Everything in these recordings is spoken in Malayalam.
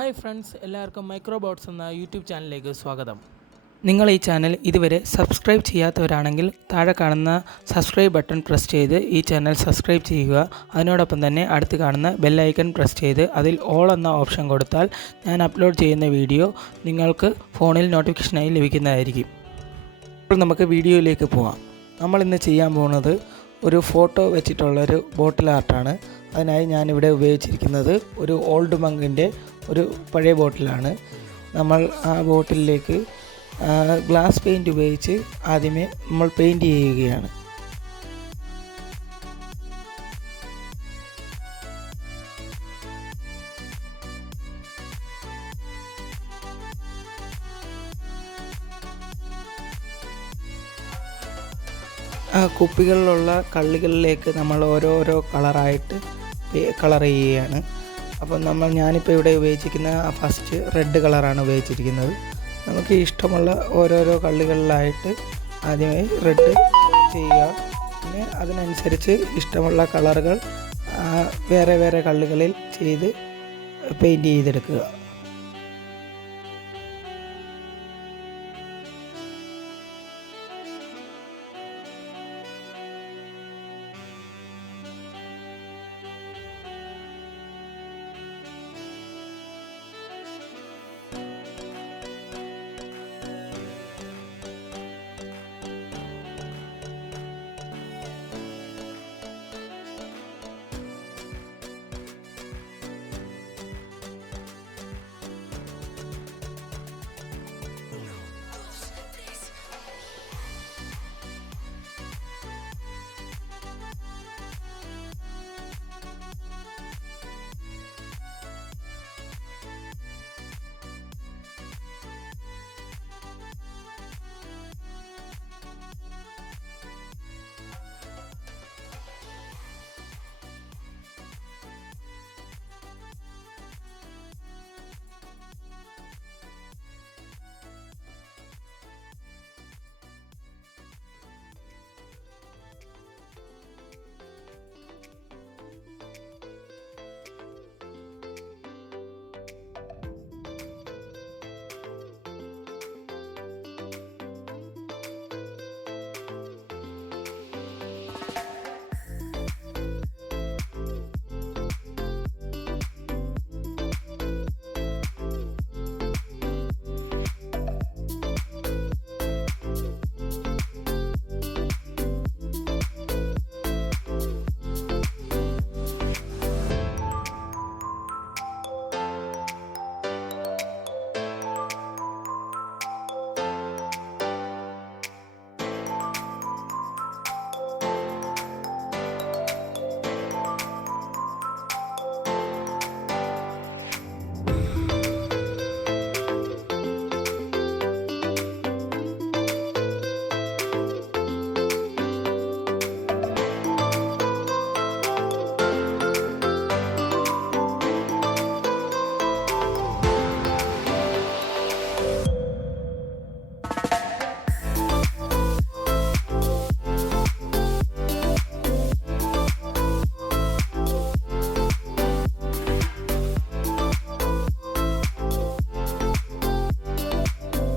ഹായ് ഫ്രണ്ട്സ്, എല്ലാവർക്കും മൈക്രോബോട്ട്സ് എന്ന യൂട്യൂബ് ചാനലിലേക്ക് സ്വാഗതം. നിങ്ങൾ ഈ ചാനൽ ഇതുവരെ സബ്സ്ക്രൈബ് ചെയ്യാത്തവരാണെങ്കിൽ താഴെ കാണുന്ന സബ്സ്ക്രൈബ് ബട്ടൺ പ്രസ് ചെയ്ത് ഈ ചാനൽ സബ്സ്ക്രൈബ് ചെയ്യുക. അതിനോടൊപ്പം തന്നെ അടുത്ത് കാണുന്ന ബെല്ലൈക്കൺ പ്രസ് ചെയ്ത് അതിൽ ഓൾ എന്ന ഓപ്ഷൻ കൊടുത്താൽ ഞാൻ അപ്ലോഡ് ചെയ്യുന്ന വീഡിയോ നിങ്ങൾക്ക് ഫോണിൽ നോട്ടിഫിക്കേഷനായി ലഭിക്കുന്നതായിരിക്കും. അപ്പോൾ നമുക്ക് വീഡിയോയിലേക്ക് പോകാം. നമ്മളിന്ന് ചെയ്യാൻ പോകുന്നത് ഒരു ഫോട്ടോ വെച്ചിട്ടുള്ളൊരു ബോട്ടിൽ ആർട്ടാണ്. അതിനായി ഞാനിവിടെ ഉപയോഗിച്ചിരിക്കുന്നത് ഒരു ഓൾഡ് മങ്കിൻ്റെ ഒരു പഴയ ബോട്ടിലാണ്. നമ്മൾ ആ ബോട്ടിലേക്ക് ഗ്ലാസ് പെയിൻറ്റ് ഉപയോഗിച്ച് ആദ്യമേ നമ്മൾ പെയിൻറ്റ് ചെയ്യുകയാണ്. കുപ്പികളിലുള്ള കള്ളികളിലേക്ക് നമ്മൾ ഓരോരോ കളറായിട്ട് കളർ ചെയ്യുകയാണ്. അപ്പം ഞാനിപ്പോൾ ഇവിടെ ഉപയോഗിച്ചിരിക്കുന്ന ഫസ്റ്റ് റെഡ് കളറാണ് ഉപയോഗിച്ചിരിക്കുന്നത്. നമുക്ക് ഇഷ്ടമുള്ള ഓരോരോ കള്ളികളിലായിട്ട് ആദ്യമായി റെഡ് ചെയ്യുക. പിന്നെ അതിനനുസരിച്ച് ഇഷ്ടമുള്ള കളറുകൾ വേറെ വേറെ കള്ളികളിൽ ചെയ്ത് പെയിൻറ്റ് ചെയ്തെടുക്കുക.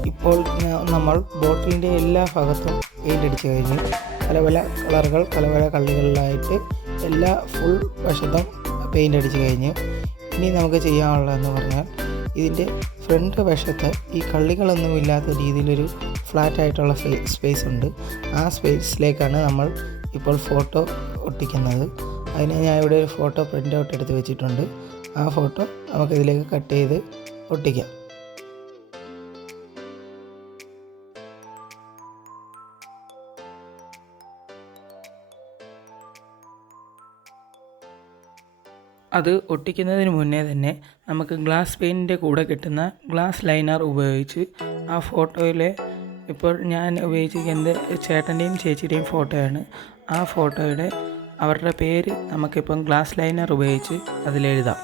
ഇപ്പോൾ നമ്മൾ ബോട്ടിലിൻ്റെ എല്ലാ ഭാഗത്തും പെയിൻ്റ് അടിച്ച് കഴിഞ്ഞു. പല പല കളറുകൾ പല പല കള്ളികളിലായിട്ട് എല്ലാ ഫുൾ വശത്തും പെയിൻ്റ് അടിച്ച് കഴിഞ്ഞു. ഇനി നമുക്ക് ചെയ്യാനുള്ളതെന്ന് പറഞ്ഞാൽ ഇതിൻ്റെ ഫ്രണ്ട് വശത്ത് ഈ കള്ളികളൊന്നും ഇല്ലാത്ത രീതിയിലൊരു ഫ്ലാറ്റായിട്ടുള്ള സ്പേസ് ഉണ്ട്. ആ സ്പേസിലേക്കാണ് നമ്മൾ ഇപ്പോൾ ഫോട്ടോ ഒട്ടിക്കുന്നത്. അതിന് ഞാൻ ഇവിടെ ഒരു ഫോട്ടോ പ്രിൻ്റ് ഔട്ട് എടുത്ത് വെച്ചിട്ടുണ്ട്. ആ ഫോട്ടോ നമുക്കിതിലേക്ക് കട്ട് ചെയ്ത് ഒട്ടിക്കാം. അത് ഒട്ടിക്കുന്നതിന് മുന്നേ തന്നെ നമുക്ക് ഗ്ലാസ് പെയിൻറ്റിൻ്റെ കൂടെ കിട്ടുന്ന ഗ്ലാസ് ലൈനർ ഉപയോഗിച്ച് ആ ഫോട്ടോയിലെ ഇപ്പോൾ ഞാൻ ഉപയോഗിച്ചിരിക്കുന്നത് ചേട്ടൻ്റെയും ചേച്ചിയുടെയും ഫോട്ടോയാണ്. ആ ഫോട്ടോയുടെ അവരുടെ പേര് നമുക്കിപ്പം ഗ്ലാസ് ലൈനർ ഉപയോഗിച്ച് അതിലെഴുതാം.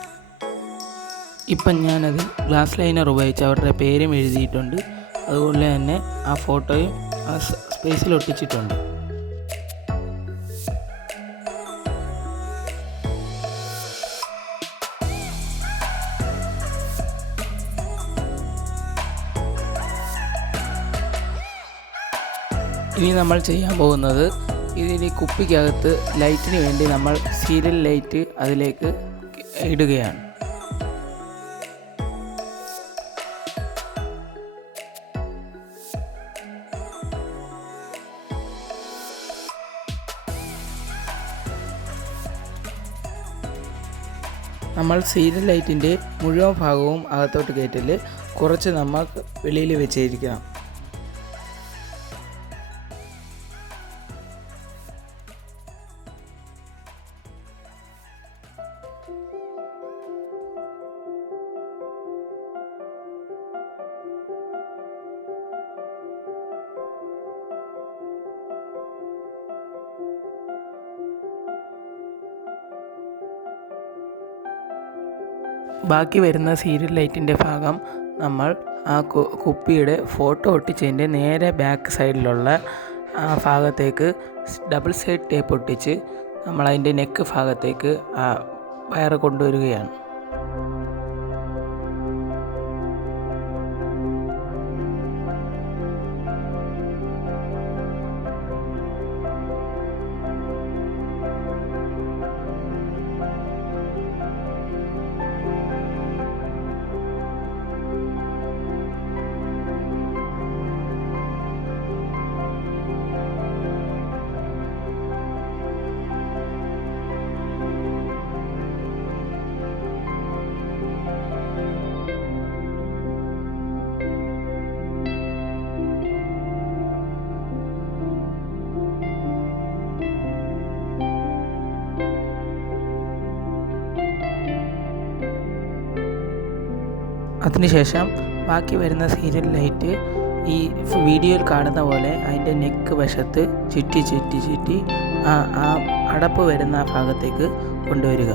ഇപ്പം ഞാനത് ഗ്ലാസ് ലൈനർ ഉപയോഗിച്ച് അവരുടെ പേരും എഴുതിയിട്ടുണ്ട്. അതുപോലെ തന്നെ ആ ഫോട്ടോയും ആ സ്പേസിൽ ഒട്ടിച്ചിട്ടുണ്ട്. ഇനി നമ്മൾ ചെയ്യാൻ പോകുന്നത് ഇതിന് കുപ്പിക്കകത്ത് ലൈറ്റിന് വേണ്ടി നമ്മൾ സീരിയൽ ലൈറ്റ് അതിലേക്ക് ഇടുകയാണ്. നമ്മൾ സീരിയൽ ലൈറ്റിൻ്റെ മുഴുവൻ ഭാഗവും അകത്തോട്ട് കയറ്റല് കുറച്ച് നമ്മൾ വെളിയിൽ വെച്ചിരിക്കണം. ബാക്കി വരുന്ന സീരിയൽ ലൈറ്റിൻ്റെ ഭാഗം നമ്മൾ ആ കുപ്പിയുടെ ഫോട്ടോ ഒട്ടിച്ചതിൻ്റെ നേരെ ബാക്ക് സൈഡിലുള്ള ആ ഭാഗത്തേക്ക് ഡബിൾ സൈഡ് ടേപ്പ് ഒട്ടിച്ച് നമ്മൾ അതിൻ്റെ നെക്ക് ഭാഗത്തേക്ക് ആ വയർ കൊണ്ടുവരികയാണ്. അതിനുശേഷം ബാക്കി വരുന്ന സീരിയൽ ലൈറ്റ് ഈ വീഡിയോയിൽ കാണുന്ന പോലെ അതിൻ്റെ നെക്ക് വശത്ത് ചുറ്റി ആ അടപ്പ് വരുന്ന ഭാഗത്തേക്ക് കൊണ്ടുവരിക.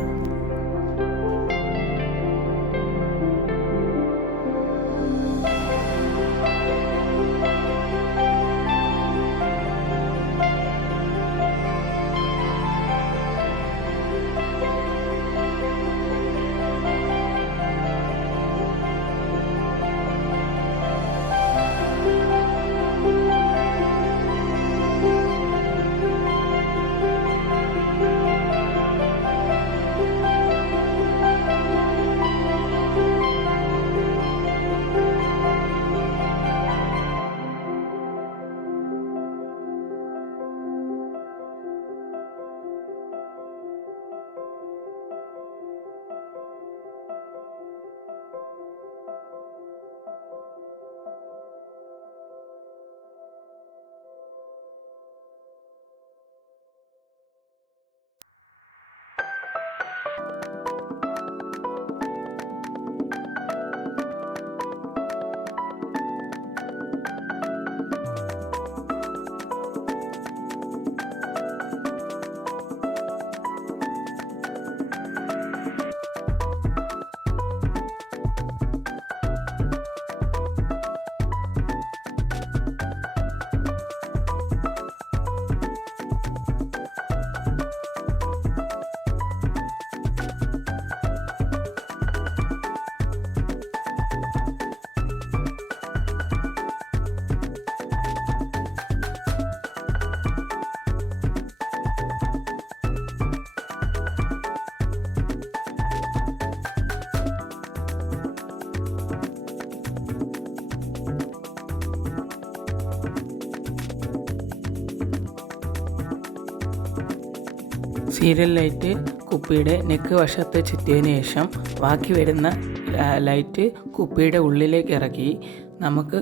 സീരിയൽ ലൈറ്റ് കുപ്പിയുടെ നെക്ക് വശത്ത് ചുറ്റിയതിന് ശേഷം ബാക്കി വരുന്ന ലൈറ്റ് കുപ്പിയുടെ ഉള്ളിലേക്ക് ഇറക്കി നമുക്ക്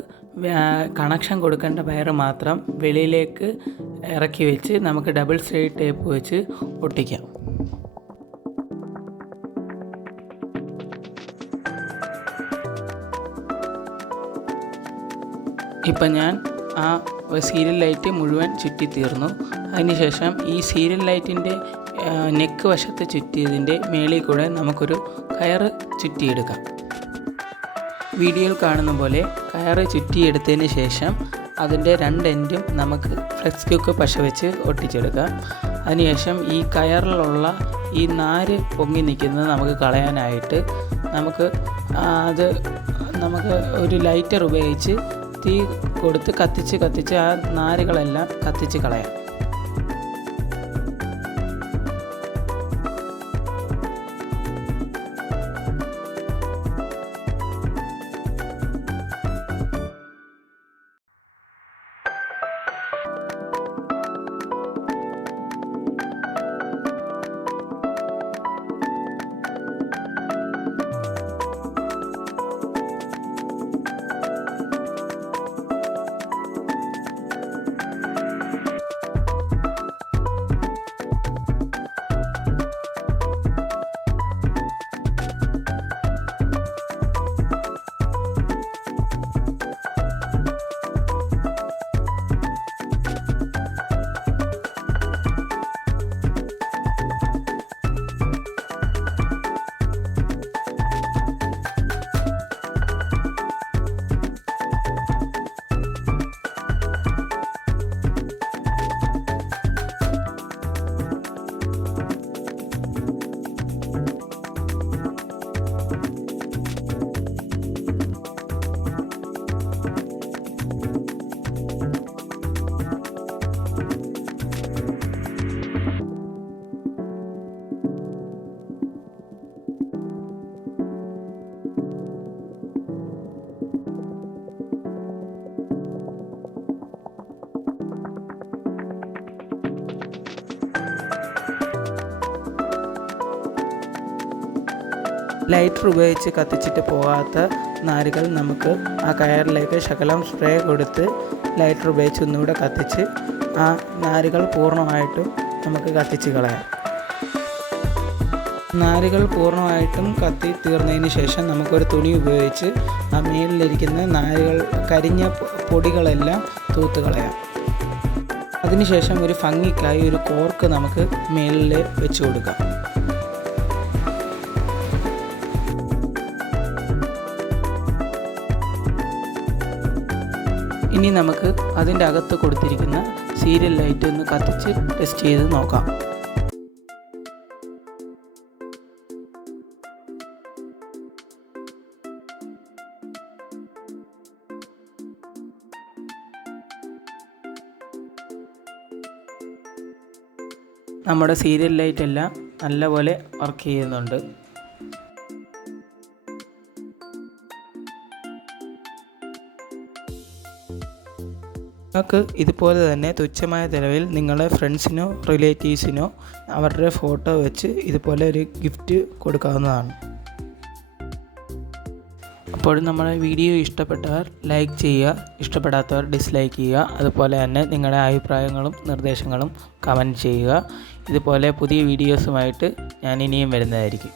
കണക്ഷൻ കൊടുക്കേണ്ട വയർ മാത്രം വെളിയിലേക്ക് ഇറക്കി വെച്ച് നമുക്ക് ഡബിൾ സൈഡ് ടേപ്പ് വെച്ച് ഒട്ടിക്കാം. ഇപ്പം ഞാൻ ആ സീരിയൽ ലൈറ്റ് മുഴുവൻ ചുറ്റി തീർന്നു. അതിനുശേഷം ഈ സീരിയൽ ലൈറ്റിൻ്റെ നെക്ക് വശത്ത് ചുറ്റിയതിൻ്റെ മേളിൽ കൂടെ നമുക്കൊരു കയറ് ചുറ്റിയെടുക്കാം. വീഡിയോയിൽ കാണുന്ന പോലെ കയറ് ചുറ്റിയെടുത്തതിന് ശേഷം അതിൻ്റെ രണ്ട് എൻഡും നമുക്ക് ഫ്ലെക്സ് ക്യൂക്ക് പശ വെച്ച് ഒട്ടിച്ചെടുക്കാം. അതിനുശേഷം ഈ കയറിലുള്ള ഈ നാര് പൊങ്ങി നിൽക്കുന്നത് നമുക്ക് കളയാനായിട്ട് നമുക്ക് ഒരു ലൈറ്റർ ഉപയോഗിച്ച് തീ കൊടുത്ത് കത്തിച്ച് ആ നാരുകളെല്ലാം കത്തിച്ച് കളയാം. ലൈറ്റർ ഉപയോഗിച്ച് കത്തിച്ചിട്ട് പോകാത്ത നാരുകൾ നമുക്ക് ആ കയറിലേക്ക് ശകലം സ്പ്രേ കൊടുത്ത് ലൈറ്റർ ഉപയോഗിച്ച് ഒന്നുകൂടെ കത്തിച്ച് ആ നാരുകൾ പൂർണ്ണമായിട്ടും നമുക്ക് കത്തിച്ച് കളയാം. നാരുകൾ പൂർണ്ണമായിട്ടും കത്തി തീർന്നതിന് ശേഷം നമുക്കൊരു തുണി ഉപയോഗിച്ച് ആ മേലിലിരിക്കുന്ന നാരുകൾ കരിഞ്ഞ പൊടികളെല്ലാം തൂത്ത് കളയാം. അതിനുശേഷം ഒരു ഭംഗിക്കായി ഒരു കോർക്ക് നമുക്ക് മേലിൽ വെച്ച് കൊടുക്കാം. ഇനി നമുക്ക് അതിൻ്റെ അകത്ത് കൊടുത്തിരിക്കുന്ന സീരിയൽ ലൈറ്റ് ഒന്ന് കത്തിച്ച് ടെസ്റ്റ് ചെയ്ത് നോക്കാം. നമ്മുടെ സീരിയൽ ലൈറ്റ് എല്ലാം നല്ലപോലെ വർക്ക് ചെയ്യുന്നുണ്ട്. നിങ്ങൾക്ക് ഇതുപോലെ തന്നെ തുച്ഛമായ ചിലവിൽ നിങ്ങളുടെ ഫ്രണ്ട്സിനോ റിലേറ്റീവ്സിനോ അവരുടെ ഫോട്ടോ വെച്ച് ഇതുപോലെ ഒരു ഗിഫ്റ്റ് കൊടുക്കാവുന്നതാണ്. അപ്പോൾ നമ്മുടെ വീഡിയോ ഇഷ്ടപ്പെട്ടവർ ലൈക്ക് ചെയ്യുക, ഇഷ്ടപ്പെടാത്തവർ ഡിസ്ലൈക്ക് ചെയ്യുക. അതുപോലെ തന്നെ നിങ്ങളുടെ അഭിപ്രായങ്ങളും നിർദ്ദേശങ്ങളും കമൻറ്റ് ചെയ്യുക. ഇതുപോലെ പുതിയ വീഡിയോസുമായിട്ട് ഞാൻ ഇനിയും വരുന്നതായിരിക്കും.